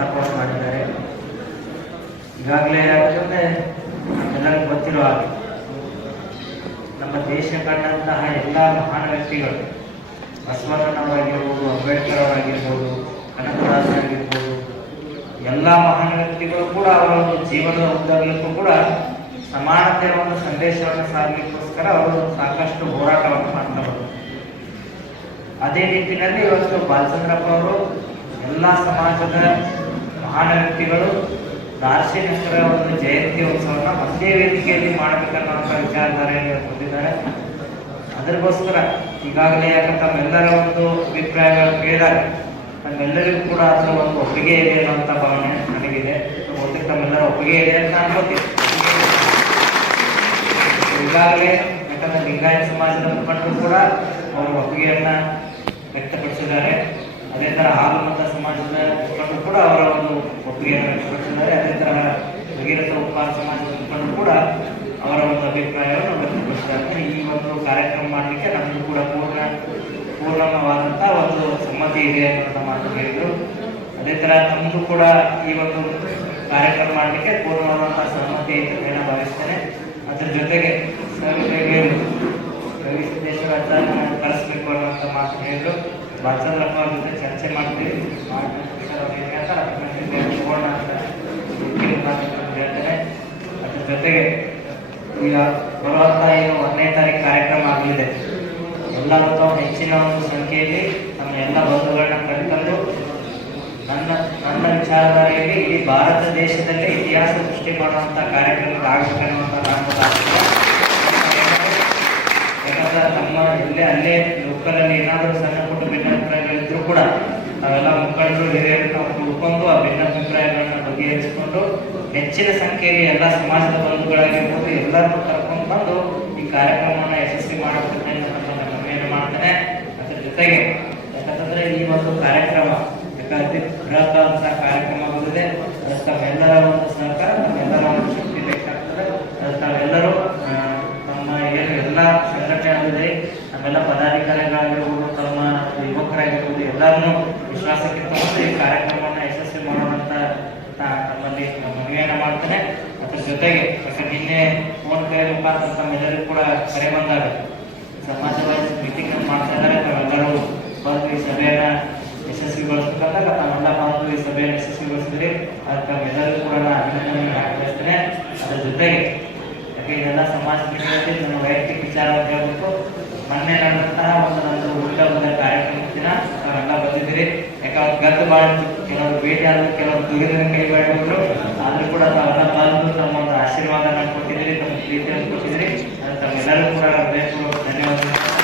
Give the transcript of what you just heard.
Support ಮಾಡಿದ್ದಾರೆ. ಈಗಾಗಲೇ ಯಾಕಂದರೆ ಎಲ್ಲರಿಗೂ ಗೊತ್ತಿರೋ ಹಾಗೆ, ನಮ್ಮ ದೇಶ ಕಂಡಂತಹ ಎಲ್ಲ ಮಹಾನ್ ವ್ಯಕ್ತಿಗಳು ಬಸವಣ್ಣನವರಾಗಿರ್ಬೋದು ಅಂಬೇಡ್ಕರ್ ಅವರಾಗಿರ್ಬೋದು ಕನಕದಾಸರಾಗಿರ್ಬೋದು ಎಲ್ಲ ಮಹಾನ್ ವ್ಯಕ್ತಿಗಳು ಕೂಡ ಅವರ ಒಂದು ಜೀವನದ ಉದ್ದಗಲಕ್ಕೂ ಕೂಡ ಸಮಾನತೆಯ ಒಂದು ಸಂದೇಶವನ್ನು ಸಾರಲಿಕ್ಕೋಸ್ಕರ ಅವರು ಸಾಕಷ್ಟು ಹೋರಾಟವನ್ನು ಮಾಡ್ತಾ ಅದೇ ನಿಟ್ಟಿನಲ್ಲಿ ಇವತ್ತು ಬಾಲಚಂದ್ರಪ್ಪ ಅವರು ಎಲ್ಲ ಸಮಾಜದ ವ್ಯಕ್ತಿಗಳು ದಾರ್ಶನಿಕರ ಒಂದು ಜಯಂತಿ ಉತ್ಸವನ ಒಂದೇ ವೇದಿಕೆಯಲ್ಲಿ ಮಾಡಬೇಕನ್ನುವಂಥ ವಿಚಾರಧಾರೆಯಲ್ಲಿ ಹೊಂದಿದ್ದಾರೆ ಅದಕ್ಕೋಸ್ಕರ ಈಗಾಗಲೇ ಯಾಕಂತ ತಮ್ಮೆಲ್ಲರ ಒಂದು ಅಭಿಪ್ರಾಯಗಳು ಕೇಳಿದಾಗ ನಮ್ಮೆಲ್ಲರಿಗೂ ಕೂಡ ಅದರ ಒಂದು ಒಪ್ಪಿಗೆ ಇದೆ ಅನ್ನೋಂಥ ಭಾವನೆ ನನಗಿದೆ. ಬಹುತೇಕ ತಮ್ಮೆಲ್ಲರ ಒಪ್ಪಿಗೆ ಇದೆ ಅಂತ ಅನ್ಕೋತೀನಿ ಈಗಾಗಲೇ ಯಾಕಂದ್ರೆ ಲಿಂಗಾಯತ ಸಮಾಜದ ಮುಖಂಡರು ಕೂಡ ಅವರ ಒಪ್ಪಿಗೆಯನ್ನ ವ್ಯಕ್ತಪಡಿಸಿದ್ದಾರೆ. ಅದೇ ತರ ಹಾಲುಮತ ಸಮಾಜದ ಮುಖಂಡರು ಕೂಡ ಅವರ ಒಂದು ಒಪ್ಪಿಗೆಯನ್ನು ವ್ಯಕ್ತಪಡಿಸಿದ್ದಾರೆ ಅದೇ ಥರ ಭಗೀರಥ ಉಪ್ಪಾರ ಸಮಾಜದ ಮುಖಂಡರು ಕೂಡ ಅವರ ಒಂದು ಅಭಿಪ್ರಾಯವನ್ನು ವ್ಯಕ್ತಪಡಿಸಿದ್ದಾರೆ. ಈ ಒಂದು ಕಾರ್ಯಕ್ರಮ ಮಾಡಲಿಕ್ಕೆ ನಮಗೂ ಕೂಡ ಪೂರ್ಣ ಪೂರ್ಣವಾದಂಥ ಒಂದು ಸಮ್ಮತಿ ಇದೆ ಅನ್ನೋದನ್ನ ಮಾತು ಹೇಳಿದ್ರು. ಅದೇ ತರ ತಮ್ಮದು ಕೂಡ ಈ ಒಂದು ಕಾರ್ಯಕ್ರಮ ಮಾಡಲಿಕ್ಕೆ ಪೂರ್ಣವಾದಂತಹ ಸಮ್ಮತಿ ಇದೆ ಅಂತ ನಾನು ಭಾವಿಸ್ತೇನೆ. ಅದ್ರ ಜೊತೆಗೆ ಸರ್ ರವಿ ಸಿದ್ದೇಶ್ವರ ಕರೆಸ್ಬೇಕು ಅನ್ನೋಂಥ ಮಾತು ಹೇಳಿದ್ರು. ಬಾಲಚಂದ್ರಪ್ಪ ಅವ್ರ ಜೊತೆ ಚರ್ಚೆ ಮಾಡ್ತೀವಿ ತಗೊಳ್ಳೋಣ ಅಂತ ಹೇಳ್ತೇನೆ ಅದ್ರ ಜೊತೆಗೆ ಈಗ ಬರುವಂತ ಏನು ಒಂದನೇ ತಾರೀಕು ಕಾರ್ಯಕ್ರಮ ಆಗಲಿದೆ ಎಲ್ಲರೂ ಹೆಚ್ಚಿನ ಒಂದು ಸಂಖ್ಯೆಯಲ್ಲಿ ನಮ್ಮ ಎಲ್ಲ ಬಂಧುಗಳನ್ನ ಕರೆತಂದು ನನ್ನ ನನ್ನ ವಿಚಾರಧಾರೆಯಲ್ಲಿ ಇಡೀ ಭಾರತ ದೇಶದಲ್ಲೇ ಇತಿಹಾಸ ಸೃಷ್ಟಿ ಮಾಡುವಂತ ಕಾರ್ಯಕ್ರಮಗಳಾಗಬೇಕನ್ನುವಂತ ನಾನು ಯಾಕಂದ್ರೆ ನಮ್ಮ ಇಲ್ಲೇ, ಅಲ್ಲೇ ಲೋಕಲಲ್ಲಿ ಏನಾದರೂ ಸಣ್ಣ ಪುಟ್ಟ ಭಿನ್ನಾಭಿಪ್ರಾಯಗಳಿದ್ರು ಕೂಡ ನಾವೆಲ್ಲ ಮುಖಂಡರು, ಹಿರಿಯರು ನಾವು ಕೂಡ್ಕೊಂಡು ಆ ಭಿನ್ನಾಭಿಪ್ರಾಯಗಳನ್ನ ಬಗೆಹರಿಸಿಕೊಂಡು ಹೆಚ್ಚಿನ ಸಂಖ್ಯೆಯಲ್ಲಿ ಎಲ್ಲ ಸಮಾಜದ ಬಂಧುಗಳಾಗಿರ್ಬೋದು ಎಲ್ಲರನ್ನೂ ಕರ್ಕೊಂಡು ಬಂದು ಈ ಕಾರ್ಯಕ್ರಮವನ್ನು ಯಶಸ್ವಿ ನನ್ನ ಮನವಿಯನ್ನು ಮಾಡ್ತೇನೆ. ಅದ್ರ ಜೊತೆಗೆ ಯಾಕಂತಂದ್ರೆ ಈ ಒಂದು ಕಾರ್ಯಕ್ರಮ, ಯಾಕಂದ್ರೆ ಬೃಹತ್ತಾದಂಥ ಕಾರ್ಯಕ್ರಮ ಬಂದಿದೆ. ಅದಕ್ಕೆ ಎಲ್ಲರ ಒಂದು ಸಹಕಾರ ನಮ್ಮೆಲ್ಲ ಪದಾಧಿಕಾರಿಗಳಾಗಿರ್ಬೋದು, ತಮ್ಮ ಯುವಕರಾಗಿರ್ಬೋದು, ಎಲ್ಲರನ್ನೂ ವಿಶ್ವಾಸಕ್ಕೆ ತಗೊಂಡು ಈ ಕಾರ್ಯಕ್ರಮವನ್ನು ಯಶಸ್ವಿ ಮಾಡುವಂತ ತಮ್ಮಲ್ಲಿ ಮನವಿಯನ್ನ ಮಾಡ್ತೇನೆ. ಅದ್ರ ಜೊತೆಗೆ ನಿನ್ನೆ ಫೋನ್ ಪೇ ಮುಖಾಂತರ ತಮ್ಮೆಲ್ಲರಿಗೂ ಕೂಡ ಕರೆ ಬಂದಾಗ ಸಮಾಜವಾದಿ ಮೀಟಿಂಗ್ ಮಾಡ್ತಾ ಇದ್ದಾರೆ. ತಾವೆಲ್ಲರೂ ಬಂದು ಈ ಸಭೆಯನ್ನ ಯಶಸ್ವಿಗೊಳಿಸ್ಬೇಕಂದಾಗ ತಾವೆಲ್ಲ ಬಂದು ಈ ಸಭೆಯನ್ನು ಯಶಸ್ವಿಗೊಳಿಸಿದ್ರಿ. ಅದಕ್ಕೆ ತಮ್ಮೆಲ್ಲರಿಗೂ ಕೂಡ ನಾನು ಅಭಿನಂದನೆ ಹಾಕಿಸ್ತೇನೆ ಅದ್ರ ಜೊತೆಗೆ ಯಾಕೆ ಇದೆಲ್ಲ ಸಮಾಜ ನಮ್ಮ ವೈಯಕ್ತಿಕ ವಿಚಾರ ಅಂತ ಹೇಳ್ಬೇಕು. ಮೊನ್ನೆ ನಡೆಸ್ತಾ ಒಂದು ನಂದು ಉಳಿದ ಒಂದು ಕಾರ್ಯಕ್ರಮದ ದಿನ. ಬಂದಿದ್ದೀರಿ. ಯಾಕಂದ್ರೆ ಗದ್ದು ಭಾಳ ಕೆಲವರು ಭೇಟಿ ಆದ್ರು ಕೆಲವರು ದೂರದಿಂದ ಕೈ ಮಾಡಿದ್ರು ಆದ್ರೂ ಕೂಡ ತಾವೆಲ್ಲ ಬಂದು ತಮ್ಮ ಒಂದು ಆಶೀರ್ವಾದ ಕೊಟ್ಟಿದ್ದೀರಿ, ತಮ್ಮ ಪ್ರೀತಿಯನ್ನು ಕೊಟ್ಟಿದ್ದೀರಿ. ತಮ್ಮೆಲ್ಲರಿಗೂ ಕೂಡ ಹೃದಯಪೂರ್ವಕ ಧನ್ಯವಾದ